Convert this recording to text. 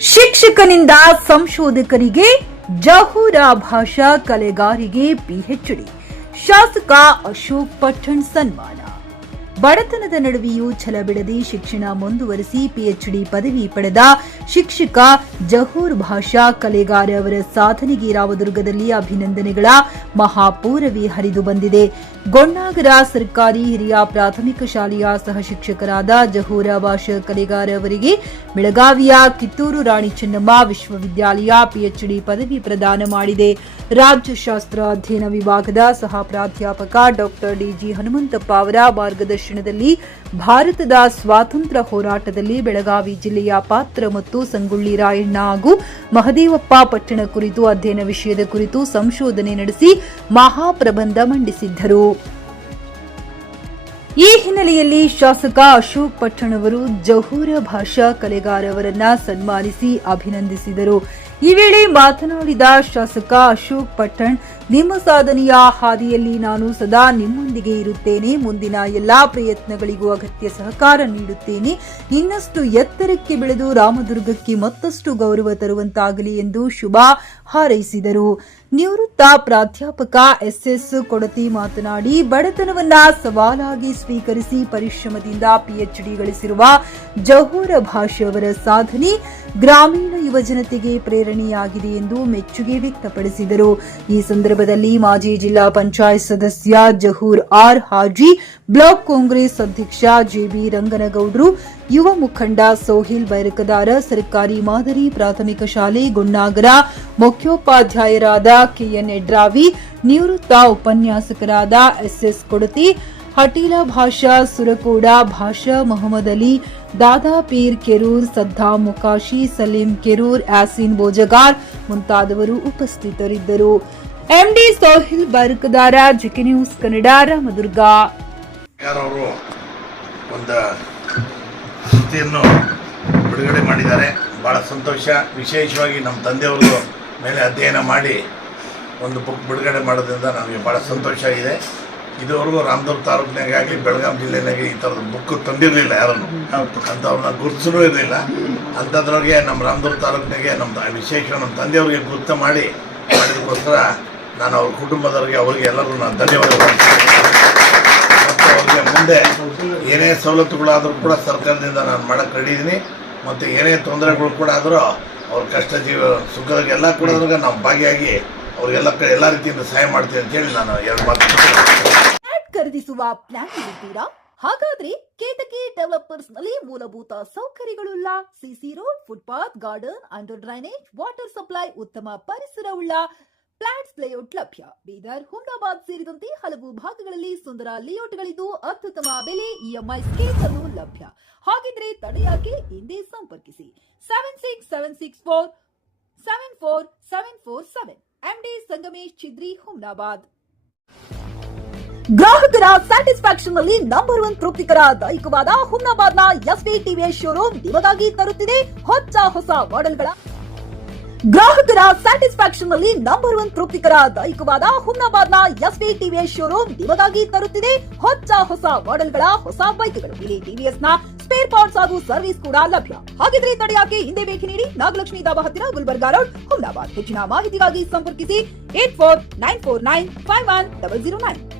ಶಿಕ್ಷಕನಿಂದ ಸಂಶೋಧಕರಿಗೆ, ಜಹೂರ ಭಾಷಾ ಕಲೆಗಾರಿಗೆ ಪಿಎಚ್ಡಿ, ಶಾಸಕ ಅಶೋಕ್ ಪಠಣ್ ಸನ್ಮಾನ. ಬಡತನದ ನಡುವೆಯೂ ಛಲ ಬಿಡದೆ ಶಿಕ್ಷಣ ಮುಂದುವರೆಸಿ ಪಿಎಚ್ಡಿ ಪದವಿ ಪಡೆದ ಶಿಕ್ಷಕ ಜಹೂರ್ ಭಾಷಾ ಕಲೆಗಾರ ಅವರ ಸಾಧನೆಗೆ ರಾಮದುರ್ಗದಲ್ಲಿ ಅಭಿನಂದನೆಗಳ ಮಹಾಪೂರವೇ ಹರಿದು ಬಂದಿದೆ. ಗೊಣ್ಣಾಗರ ಸರ್ಕಾರಿ ಹಿರಿಯ ಪ್ರಾಥಮಿಕ ಶಾಲೆಯ ಸಹ ಶಿಕ್ಷಕರಾದ ಜಹೂರ ಭಾಷಾ ಕಲೆಗಾರ ಅವರಿಗೆ ಬೆಳಗಾವಿಯ ಕಿತ್ತೂರು ರಾಣಿ ಚೆನ್ನಮ್ಮ ವಿಶ್ವವಿದ್ಯಾಲಯ ಪಿಎಚ್ಡಿ ಪದವಿ ಪ್ರದಾನ ಮಾಡಿದೆ. ರಾಜ್ಯಶಾಸ್ತ್ರ ಅಧ್ಯಯನ ವಿಭಾಗದ ಸಹ ಪ್ರಾಧ್ಯಾಪಕ ಡಾಕ್ಟರ್ ಡಿಜಿ ಹನುಮಂತಪ್ಪ ಅವರ ಮಾರ್ಗದರ್ಶನದಲ್ಲಿ ಭಾರತದ ಸ್ವಾತಂತ್ರ್ಯ ಹೋರಾಟದಲ್ಲಿ ಬೆಳಗಾವಿ ಜಿಲ್ಲೆಯ ಪಾತ್ರ ಮತ್ತು ಸಂಗೊಳ್ಳಿ ರಾಯಣ್ಣ ಹಾಗೂ ಮಹದೇವಪ್ಪ ಪಟ್ಟಣ ಕುರಿತು ಅಧ್ಯಯನ ವಿಷಯದ ಕುರಿತು ಸಂಶೋಧನೆ ನಡೆಸಿ ಮಹಾಪ್ರಬಂಧ ಮಂಡಿಸಿದ್ದರು. ಈ ಹಿನ್ನೆಲೆಯಲ್ಲಿ ಶಾಸಕ ಅಶೋಕ್ ಪಠಣ್ ಅವರು ಜಹೂರ ಭಾಷಾ ಕಲೆಗಾರ ಅವರನ್ನ ಸನ್ಮಾನಿಸಿ ಅಭಿನಂದಿಸಿದರು. ಈ ವೇಳೆ ಮಾತನಾಡಿದ ಶಾಸಕ ಅಶೋಕ್ ಪಠಣ್, ನಿಮ್ಮ ಸಾಧನೆಯ ಹಾದಿಯಲ್ಲಿ ನಾನು ಸದಾ ನಿಮ್ಮೊಂದಿಗೆ ಇರುತ್ತೇನೆ. ಮುಂದಿನ ಎಲ್ಲಾ ಪ್ರಯತ್ನಗಳಿಗೂ ಅಗತ್ಯ ಸಹಕಾರ ನೀಡುತ್ತೇನೆ. ಇನ್ನಷ್ಟು ಎತ್ತರಕ್ಕೆ ಬೆಳೆದು ರಾಮದುರ್ಗಕ್ಕೆ ಮತ್ತಷ್ಟು ಗೌರವ ತರುವಂತಾಗಲಿ ಎಂದು ಶುಭ ಹಾರೈಸಿದರು. ನಿವೃತ್ತ ಪ್ರಾಧ್ಯಾಪಕ ಎಸ್ಎಸ್ ಕೊಡತಿ ಮಾತನಾಡಿ, ಬಡತನವನ್ನ ಸವಾಲಾಗಿ ಸ್ವೀಕರಿಸಿ ಪರಿಶ್ರಮದಿಂದ ಪಿಎಚ್ಡಿ ಗಳಿಸಿರುವ ಜಹೂರ ಭಾಷೆ ಅವರ ಸಾಧನೆ ಗ್ರಾಮೀಣ ಯುವಜನತೆಗೆ ಪ್ರೇರಣೆಯಾಗಿದೆ ಎಂದು ಮೆಚ್ಚುಗೆ ವ್ಯಕ್ತಪಡಿಸಿದರು. ಈ ಸಂದರ್ಭದಲ್ಲಿ ಮಾಜಿ ಜಿಲ್ಲಾ ಪಂಚಾಯತ್ ಸದಸ್ಯ ಜಹೂರ್ ಆರ್ ಹಾಜಿ, ಬ್ಲಾಕ್ ಕಾಂಗ್ರೆಸ್ ಅಧ್ಯಕ್ಷ ಜೆಬಿ ರಂಗನಗೌಡರು, ಯುವ ಮುಖಂಡ ಸೋಹಿಲ್ ಬೈರಕದಾರ, ಸರ್ಕಾರಿ ಮಾದರಿ ಪ್ರಾಥಮಿಕ ಶಾಲೆ ಗೊಣ್ಣಾಗರ ಮುಖ್ಯೋಪಾಧ್ಯಾಯರಾದ ಕೆಎನ್ ಎಡ್ರಾವಿ, ನಿವೃತ್ತ ಉಪನ್ಯಾಸಕರಾದ ಎಸ್ಎಸ್ ಕೊಡತಿ, ಹಟೀಲ ಭಾಷಾ ಸುರಕೋಡ ಭಾಷಾ, ಮೊಹಮ್ಮದ್ ಅಲಿ, ದಾದಾ ಪೀರ್ ಕೆರೂರ್, ಸದ್ದಾಂ ಮುಕಾಶಿ, ಸಲೀಂ ಕೆರೂರ್, ಯಾಸೀನ್ ಬೋಜಗಾರ್ ಮುಂತಾದವರು ಉಪಸ್ಥಿತರಿದ್ದರು. MD Sohil Byrakdar, GK news Kannada, Ramdurg. ಕೃತಿಯನ್ನು ಬಿಡುಗಡೆ ಮಾಡಿದ್ದಾರೆ. ಭಾಳ ಸಂತೋಷ. ವಿಶೇಷವಾಗಿ ನಮ್ಮ ತಂದೆಯವರು ಮೇಲೆ ಅಧ್ಯಯನ ಮಾಡಿ ಒಂದು ಬುಕ್ ಬಿಡುಗಡೆ ಮಾಡೋದ್ರಿಂದ ನಮಗೆ ಭಾಳ ಸಂತೋಷ ಇದೆ. ಇದುವರೆಗೂ ರಾಮದುರ್ಗ ತಾಲೂಕಿನಾಗಲಿ ಬೆಳಗಾವಿ ಜಿಲ್ಲೆನಾಗೆ ಈ ಥರದ ಬುಕ್ ತಂದಿರಲಿಲ್ಲ, ಯಾರನ್ನು ಅಂಥವ್ರನ್ನ ಗುರುತಿಸೂ ಇರಲಿಲ್ಲ. ಅಂಥದ್ರೊಳಗೆ ನಮ್ಮ ರಾಮದುರ್ಗ ತಾಲೂಕಿನಾಗೆ ವಿಶೇಷವಾಗಿ ನಮ್ಮ ತಂದೆಯವ್ರಿಗೆ ಗುರುತು ಮಾಡಿದಕ್ಕೋಸ್ಕರ ನಾನು ಅವ್ರ ಕುಟುಂಬದವ್ರಿಗೆ ಅವರಿಗೆ ಎಲ್ಲರೂ ನಾನು ಧನ್ಯವಾದಗಳು. ಮತ್ತು ಅವ್ರಿಗೆ ಮುಂದೆ ಏನೇ ಸವಲತ್ತುಗಳಾದರೂ ಕೂಡ ಸರ್ಕಾರದಿಂದ ನಾನು ಮಾಡೋಕ್ಕೆ ರೆಡಿ ಇದ್ದೀನಿ. ಮತ್ತು ಏನೇ ತೊಂದರೆಗಳು ಕೂಡ ಆದರೂ ಅವ್ರ ಕಷ್ಟ ಸುಖದಾಗ ಎಲ್ಲ ಕೂಡ ನಾವು ಭಾಗಿಯಾಗಿ ಅವ್ರಿಗೆಲ್ಲ ಎಲ್ಲ ರೀತಿಯಿಂದ ಸಹಾಯ ಮಾಡ್ತೀನಿ ಅಂತ ಹೇಳಿ ನಾನು ಎರಡು ಮಾತು ಖರೀದಿಸುವ ಪ್ಲಾನ್ ಇರುತ್ತೀರಾ? ಹಾಗಾದ್ರೆ ಕೇತಕಿ ಡೆವಲಪರ್ಸ್ ನಲ್ಲಿ ಮೂಲಭೂತ ಸೌಕರ್ಯಗಳುಳ್ಳ CC road, footpath, garden, under drainage, water supply, ಉತ್ತಮ ಪರಿಸರವುಳ್ಳ ಫ್ಲಾಟ್ಸ್ ಲೇಔಟ್ ಲಭ್ಯ. ಬೀದರ್, ಹುಮ್ನಾಬಾದ್ ಸೇರಿದಂತೆ ಹಲವು ಭಾಗಗಳಲ್ಲಿ ಸುಂದರ ಲೇಔಟ್ಗಳಿದ್ದು ಅತ್ಯುತ್ತಮ ಬೆಲೆ, ಇಎಂಐ ಸ್ಕೀಮ್ ಅನ್ನು ಲಭ್ಯ. ಹಾಗಿದ್ರೆ ತಡೆಯಾಕೆ? ಹಿಂದೆ ಸಂಪರ್ಕಿಸಿ 7676474747 ಎಂಡಿ ಸಂಗಮೇಶ್ ಚಿದ್ರಿ, ಹುಮ್ನಾಬಾದ್. ಗ್ರಾಹಕರ ಸ್ಯಾಟಿಸ್ಫ್ಯಾಕ್ಷನ್ ನಲ್ಲಿ ನಂಬರ್ 1 ತೃಪ್ತಿಕರದಾಯಕವಾದ ಹುಮ್ನಾಬಾದ್ನ ಎಸ್ವಿ ಟಿವಿಎಸ್ ಶೋರೂಮ್ ನಿಮಗಾಗಿ ತರುತ್ತಿದೆ ಹೊಸ ಮಾಡೆಲ್ಗಳ. ಗ್ರಾಹಕರ ಸ್ಯಾಟಿಸ್ಫ್ಯಾಕ್ಷನ್ ನಲ್ಲಿ ನಂಬರ್ 1 ತೃಪ್ತಿಕರದಾಯಕವಾದ ಹುಮ್ನಾಬಾದ್ನ ಎಸ್ವಿ ಟಿವಿಎಸ್ ಶೋರೂಮ್ ನಿಮಗಾಗಿ ತರುತ್ತಿದೆ ಹೊಸ ಮಾಡೆಲ್ಗಳ ಹೊಸ ಬೈಕ್ಗಳು. ಇಲ್ಲಿ ಟಿವಿಎಸ್ ನ ಸ್ಪೇರ್ ಪಾರ್ಟ್ಸ್ ಹಾಗೂ ಸರ್ವಿಸ್ ಕೂಡ ಲಭ್ಯ. ಹಾಗಿದ್ರೆ ತಡೆಯಾಕೆ? ಹಿಂದೆ ಭೇಟಿ ನೀಡಿ. ನಾಗಲಕ್ಷ್ಮಿ ದಾಬಾ ಹತ್ತಿರ, ಗುಲ್ಬರ್ಗಾ ರೋಡ್, ಹುಮ್ನಾಬಾದ್. ಹೆಚ್ಚಿನ ಮಾಹಿತಿಗಾಗಿ ಸಂಪರ್ಕಿಸಿ 8494951009.